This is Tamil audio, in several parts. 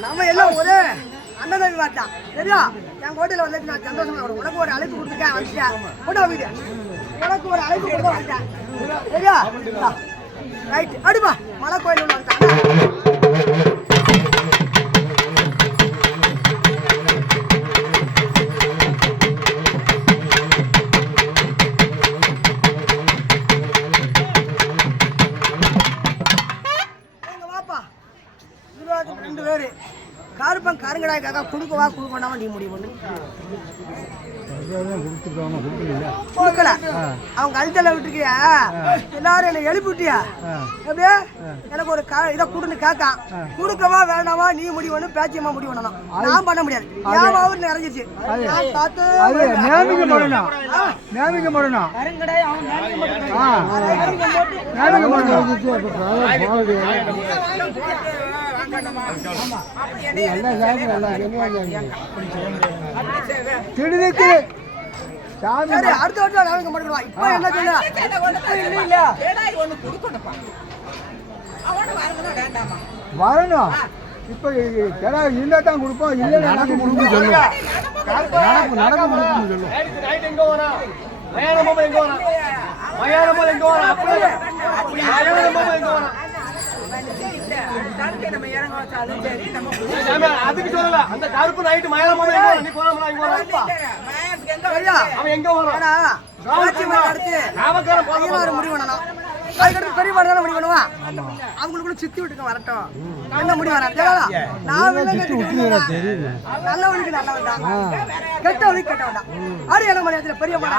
நம்ம எல்லாம் ஒரு அண்ணன் பார்த்தான் சரியா என் கோட்டையில வந்து நான் சந்தோஷமா உனக்கு ஒரு அழைப்பு கொடுத்துருக்கேன் வந்துட்டேன் போட்டோ வீடு உனக்கு ஒரு அழைப்பு கொடுத்து வந்துட்டேன் சரியா ரைட் அடுப்பா மலை கோயில் உள்ள வந்துட்டாங்க கார்பன் கருங்கடாய் காக்கா கொடுக்கவா கொடுக்கணாம நீ முடிவு பண்ணு கொடுக்கல அவங்க கழுத்துல விட்டுருக்கியா எல்லாரும் என்ன எழுப்பி விட்டியா எப்படியே எனக்கு ஒரு இதை கொடுன்னு கேட்கான் கொடுக்கவா வேணாமா நீ முடிவு பண்ணு பேச்சியம்மா முடிவு பண்ணணும் நான் பண்ண முடியாது ஏன் நிறைஞ்சிச்சு நான் பார்த்து கருங்கடாய் அடுத்த வரணும் இப்ப இல்லதான் கொடுப்போம் இல்ல நடக்க முடியும் சொல்லுங்க அதுக்கு சொல்லல அந்த கருப்பு நைட்டு மயான அவன் எங்க வரான்? ஏன்னா, ஆட்சி மரம் அடுத்து ஐயனார் முடிவு பண்ணணும். அதுக்கடுத்து பெரிய மாடு முடிவு பண்ணுவான். அவங்களுக்குள்ள சித்தி விட்டுக்க வரட்டும். என்ன முடிவு வரான்? நான் நல்லவனுக்கு நல்லவன் தான், கெட்டவனுக்கு கெட்டவன் தான். அது என்ன மரியாதை பெரிய மாடு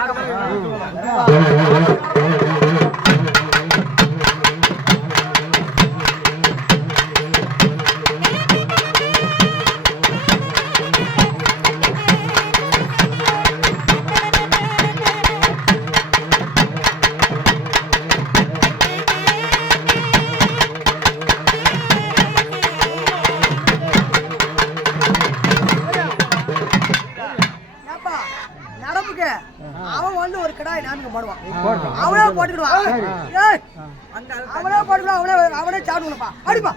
அவன் வந்து ஒரு கடாய் நான்கு போடுவான். அவனே போட்டுக்கிடுவான். அவனே போட்டுக்கிடுவான். அவனே சாப்பிடுவாப்பா. அடிப்பா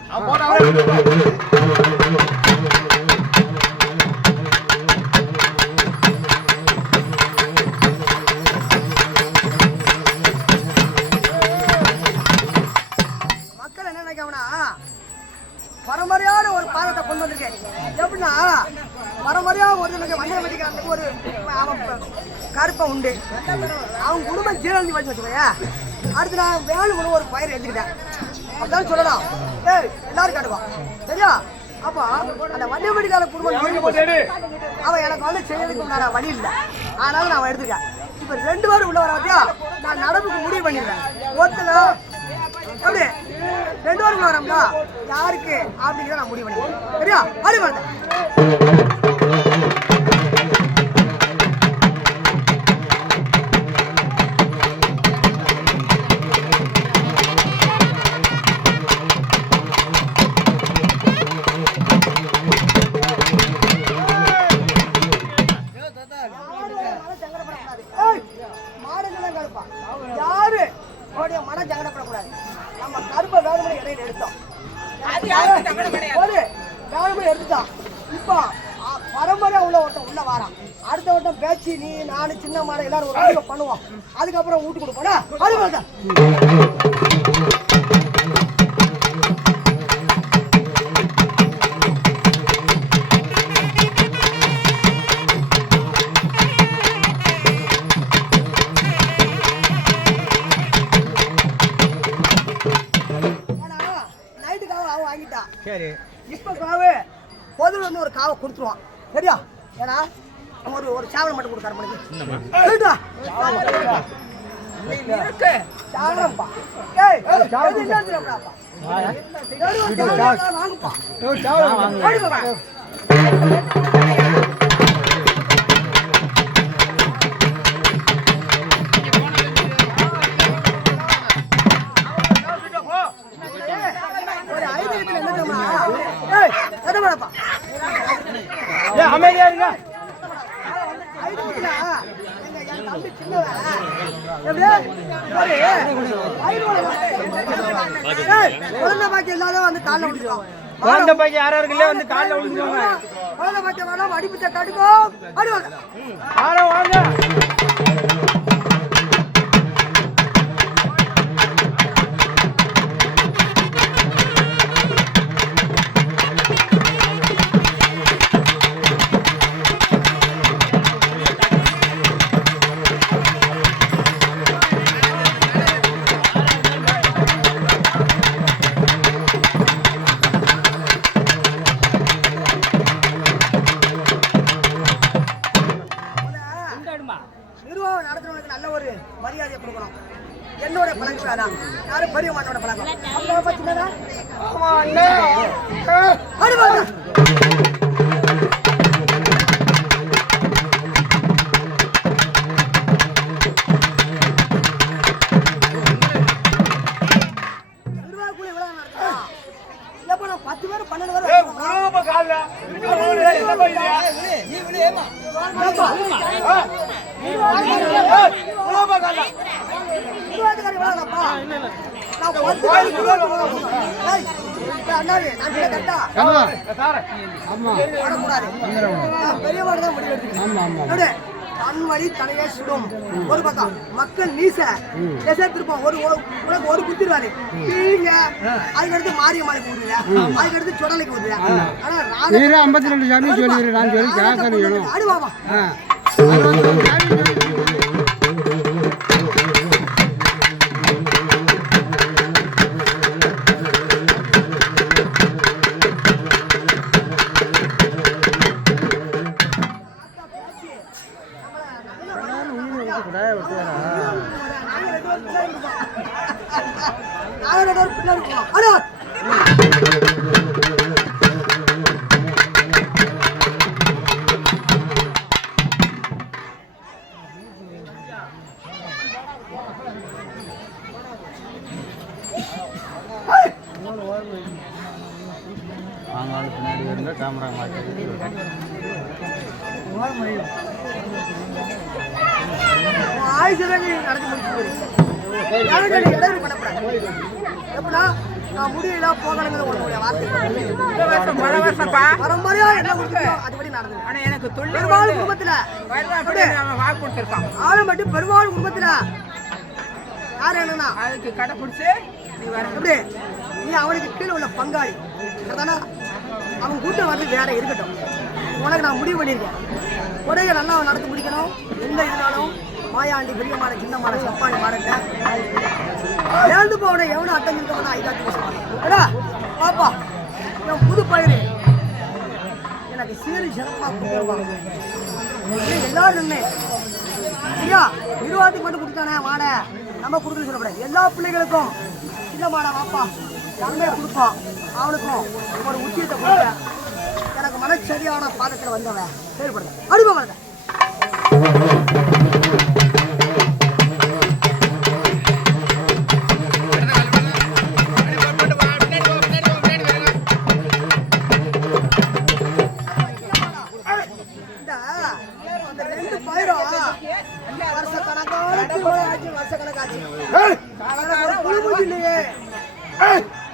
மக்கள் என்ன நினைக்கவனா பரம்பரையான ஒரு பாதத்தை கொண்டு வந்திருக்கேன். எப்படின்னா பரம்பரையாக ஒருத்தனுக்கு மஞ்சள் வெட்டிக்கிறான். ஒரு அவன் கருப்பை உண்டு. அவன் குடும்பம் ஜீரணி வச்சு வச்சுக்கோயா. அடுத்து நான் வேணும்னு ஒரு பயிர் எடுத்துக்கிட்டேன். அப்படிதான் சொல்லலாம். எல்லாரும் காட்டுவான். சரியா? அப்போ அந்த மஞ்சள் வெட்டிக்கார குடும்பம் அவன் எனக்கு வந்து செய்யறதுக்கு நான் வழி இல்லை. அதனால நான் எடுத்துக்கேன். இப்போ 2 பேரும் உள்ள வர வச்சியா நான் நடப்புக்கு முடிவு பண்ணிடுறேன். ஒருத்தல அப்படி 2 பேரும் வரோம்ல யாருக்கு அப்படிங்கிறத நான் முடிவு பண்ணிடுறேன். சரியா? அது மாதிரி மனம் சங்கடப்படக்கூடாது. நம்ம கருப்பை வேணுமணி இடையில எடுத்தோம். வேணுமணி எடுத்துட்டோம். இப்போ பரம்பரை உள்ள ஒருத்தன் உள்ள வாரான். அடுத்த வட்டம் பேச்சு நீ நானு சின்ன மாடை எல்லாரும் ஒரு முடிவை பண்ணுவோம். அதுக்கப்புறம் ஊட்டு கொடுப்போம். அது மாதிரி சரி. இப்ப காவு பொதுவில் வந்து ஒரு காவை கொடுத்துருவான். சரியா? ஏன்னா ஒரு சாவலம் மட்டும் கொடுத்தாரு மணிக்கு வாங்குப்பா. அமைதியா இருங்க. குழந்தை பாக்கி இல்லாத வந்து காலில் விட்டுருவாங்க. குழந்தை பாக்கி யாராருக்குள்ளே வந்து காலில் விழுந்துருவாங்க. குழந்தை பாக்கி வேணாம் அடிப்பிச்ச கடுக்கும் அடிவாங்க. யாரோ வாங்க. நிர்வாகம் நடத்துறவங்களுக்கு நல்ல ஒரு மரியாதையை கொடுக்கணும். என்னோட பழக்கம் வேணாம். யாரும் பெரிய மாட்டோட பழக்கம். நிர்வாக கூலி எவ்வளவு நடத்துறா? எப்போ நான் 10 பேர் 12 பேர் பெரிய மாடு தான் முடிவு எடுத்துக்கணும். தன் வழி தனையே சுடும். ஒரு பக்கம் மக்கள் மீச திசை திருப்போம். உனக்கு ஒரு குத்திடுவாரு கீழ. அதுக்கடுத்து மாரியம்மனுக்கு ஊதுல, அதுக்கடுத்து சுடலைக்கு ஊதுல. ஆனா 52 சாமி சொல்லிடுறேன். நான் சொல்லி கேட்கணும். ஆடுவாமா பிள்ளை இருக்கும். அடா பின்னாடி வருங்க கேமரா மாற்றி ஆயுதங்கள் நடந்து முடிச்சு எப்படா நான் முடியல போகணுங்கிற உன்னுடைய வார்த்தை பரம்பரையா என்ன அதுபடி நடந்தது. ஆனா எனக்கு பெரும்பாலும் குடும்பத்துல ஆனா மட்டும் பெரும்பாலும் குடும்பத்துல யாரு என்னன்னா அதுக்கு கடை பிடிச்சு எப்படி நீ அவனுக்கு கீழே உள்ள பங்காளி அதானா அவன் கூட்டம் வந்து வேற இருக்கட்டும். உனக்கு நான் முடிவு பண்ணியிருக்கேன். உடைய நல்லா நடத்தி முடிக்கணும். எந்த இதனாலும் மாயாண்டி பெரியமான சின்னமான செப்பாணி மாடல இழந்து போன எவனும் அட்டம் இருக்கவனா ஐதாத்தி பேசுவாங்க. பாப்பா என் புது பயிர் எனக்கு சீரி சிறப்பா கொடுத்துருவாங்க. எல்லாரும் நின்று சரியா நிர்வாகத்துக்கு மட்டும் கொடுத்தானே மாட நம்ம கொடுக்குன்னு சொல்லக்கூடாது. எல்லா பிள்ளைகளுக்கும் சின்ன மாட வாப்பா தன்மையை கொடுப்போம். அவனுக்கும் ஒரு உச்சியத்தை கொடுக்க எனக்கு மனச்சரியான பாதத்தில் வந்தவன் செயல்படுத்த அனுபவம்.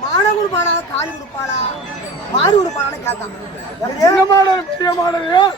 மாடு கொடுப்பாளா காலி கொடுப்பாளா மாடு கொடுப்பாளான்னு கேட்டான். இந்த மாடல் பெரிய மாடலையும்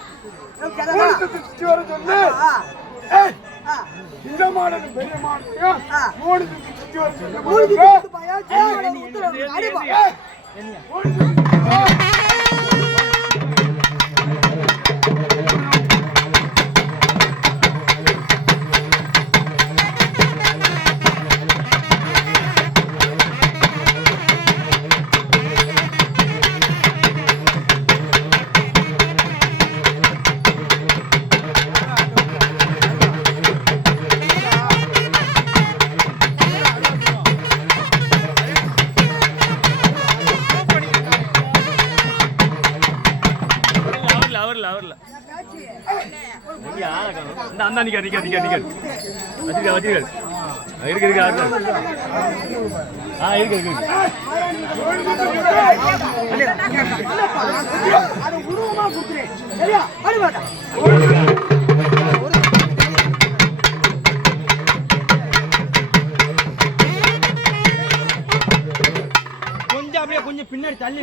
கொஞ்சம் பின்னாடி தள்ளி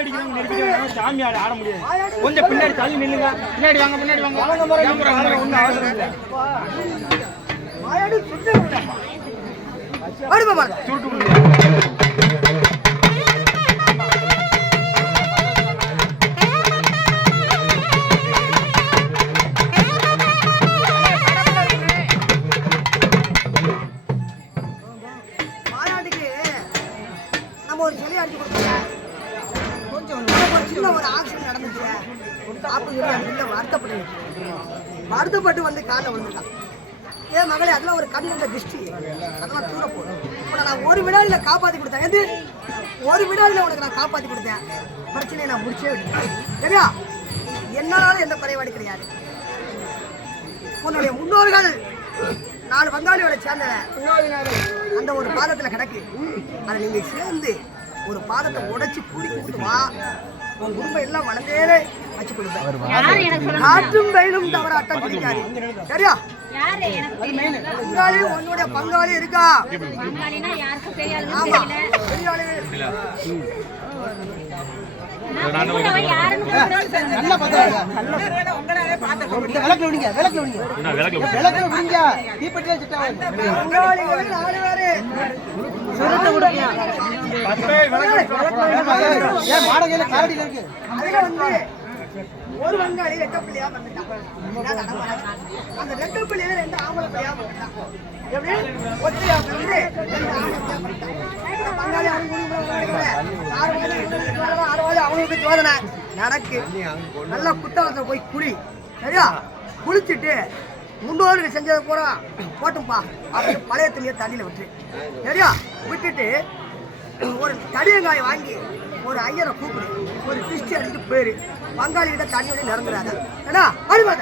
அடிக்கிறாங்க சாமி ஆட முடியாது. கொஞ்சம் பின்னாடி தள்ளி நில்லுங்க. பின்னாடி வாங்க பின்னாடி வாங்க. ஒன்றும் அவசரம் இல்லை. மாநாட்டுக்கு நம்ம ஒரு சிலை அடிச்சு கொடுத்தோம். கொஞ்சம் சின்ன ஒரு ஆக்சிடென்ட் நடந்துச்சு. வருத்தப்பட்டு வந்து காலில் விழுந்துட்டான். ஏன் மகளே அதெல்லாம் ஒரு கண்ணுண்ட திருஷ்டி, அதெல்லாம் தூர போடும். உன்னை நான் ஒரு வினாடியில் காப்பாற்றி கொடுத்தேன். எது ஒரு வினாடியில் உனக்கு நான் காப்பாற்றி கொடுத்தேன். பிரச்சனையை நான் முடிச்சே விட்டேன். சரியா என்னாலும் எந்த குறைபாடு கிடையாது. உன்னுடைய முன்னோர்கள் 4 பங்காளியோட சேர்ந்தவன் அந்த ஒரு பாதத்தில் கிடக்கு. அதை நீங்க சேர்ந்து ஒரு பாதத்தை உடைச்சு கூடி கொடுத்து வா. உன் குடும்பம் எல்லாம் வளர்ந்தேனே வச்சு கொடுப்பேன். காற்றும் வெயிலும் தவிர அட்டம் பிடிக்காது. சரியா பங்காளி உன்னுடைய பங்காளி இருக்கா? ஆமா பெரிய ஆளு நல்லா பார்த்தாங்க. விளக்கு விடுங்க, விளக்கு விடுங்க, விளக்கு விடுங்க. தீப்பெட்டில சிட்டாவே. பங்காளிகள் 4 பேரு. சுருட்டு கொடுங்க. ஏன் மாடகையில காரடியில இருக்கு? அதுல வந்து ஒரு பங்காளி ரெட்ட பிள்ளையா வந்துட்டான். அந்த ரெட்ட பிள்ளையில 2 ஆம்பளை பிள்ளையா வந்துட்டான். எப்படி ஒத்தையா வந்து 2 ஆம்பளை பிள்ளையா வந்துட்டான். பங்காளி அவங்க குடும்பம் 6 வாரம் அவங்களுக்கு சோதனை நடக்கு. நல்லா குத்தகத்துல போய் குளி, சரியா? குளிச்சுட்டு முன்னோருக்கு செஞ்சதை பூரா போட்டும்பா அப்படின்னு பழைய துணியை தண்ணியில விட்டு, சரியா? விட்டுட்டு ஒரு தடியங்காய் வாங்கி ஒரு ஐயரை கூப்பிடு, ஒரு திருஷ்டி அடிச்சுட்டு போயிரு. பங்காளி கிட்ட தண்ணி வழி நிறந்துடாத, ஏன்னா அடிவாத.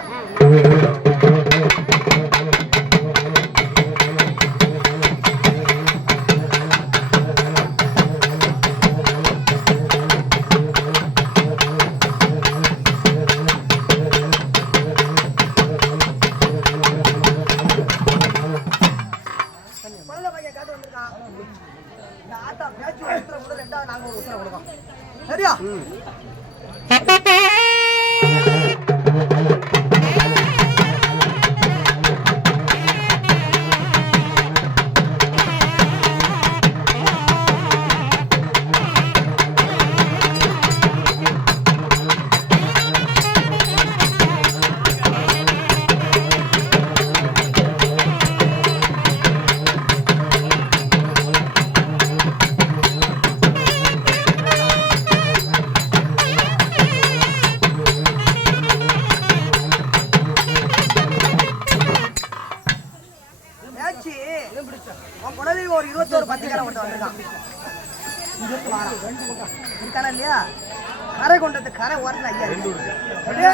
சரியா? ஒரு 21 பத்திக்காரன் ஒருத்தன் வந்திருக்கான். இருக்கானா இல்லையா? கரை கொண்டது கரை ஓரத்தில் ஐயா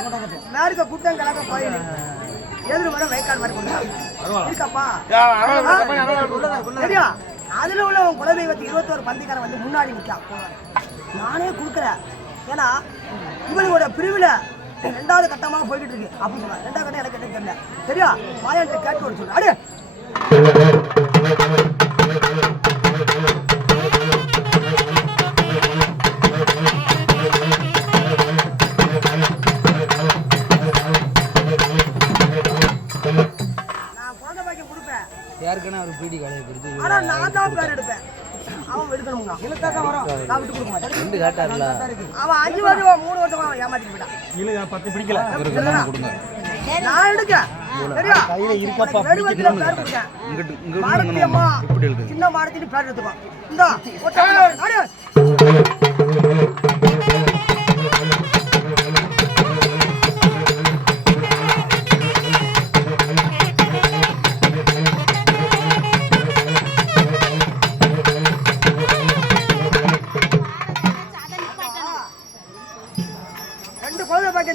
மேற்க கூட்டம் கலக்க கோயில் எதிர் வர வைக்காடு மாதிரி கொண்டு இருக்கப்பா. சரியா? அதுல உள்ள உன் குலதெய்வத்துக்கு 21 பந்திக்காரன் வந்து முன்னாடி நிற்கான். நானே கொடுக்குறேன், ஏன்னா இவனோட பிரிவில் 2வது கட்டமாக போய்கிட்டு இருக்கு அப்படின்னு சொன்னா. 2வது கட்டம் எனக்கு என்ன தெரியல, சரியா? மாயாண்ட கேட்டு ஒரு சொல்லு. அடு யாருக்குன்னா ஒரு பீடி கடையை கொடுத்து ஆனா நான் தான் பேர் எடுப்பேன். அவன் எடுக்கணும்னா இழுத்தாக்க வரும், நான் விட்டு கொடுக்க மாட்டேன். 2 காட்டார்ல அவன் 5 வருஷம் 3 வருஷமா அவன் ஏமாத்திட்டு போயிட்டான். இல்ல 10 பிடிக்கல இவருக்கு கொடுங்க. நான் எடுக்க சரியா? கையில இருக்கப்பா நடுவத்துல பேர் கொடுத்தேன். இங்க மாடத்தியம்மா இப்படி எழுது. சின்ன மாடத்தின்னு பேர் எடுத்துக்கோ. இந்தா அடு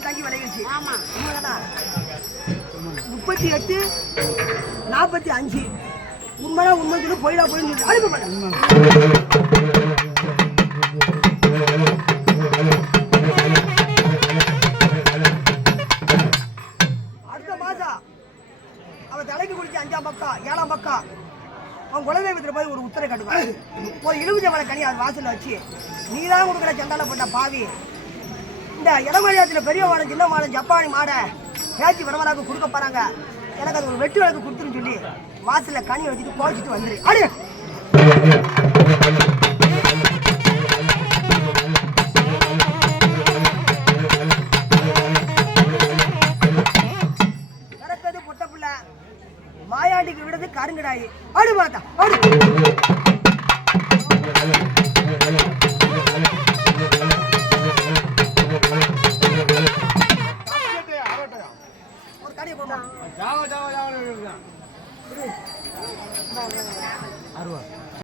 தங்கி விளைவிச்சு 38 45 உண்மையா உண்மை சொல்லி போயிடா போயின்னு சொல்லி அனுப்ப மாட்டேன். அடுத்த மாசம் அவன் தலைக்கு குளிச்சு 5ஆம் பக்கம் 7ஆம் பக்கம் அவன் குலதெய்வத்தில் போய் ஒரு உத்தரை கட்டுவான். ஒரு இழுவிஜ மலை கனி அது வாசல்ல வச்சு, நீதான் கொடுக்குற சண்டால போட்ட பாவி, இந்த இடமழியாத்தில் பெரிய மாடம் சின்ன மாடம் ஜப்பானி மாடை பேச்சு வரவராக கொடுக்க போறாங்க, எனக்கு அது ஒரு வெட்டு விளக்கு கொடுத்துருன்னு சொல்லி வாசல்ல கனி வச்சுட்டு கோச்சிட்டு வந்துரு. அடு கிடக்கிறது பொட்ட பிள்ளை, மாயாண்டிக்கு விடுறது கருங்கடாயி. அடு பார்த்தா அடு ஒரு கடையை போடுவான்.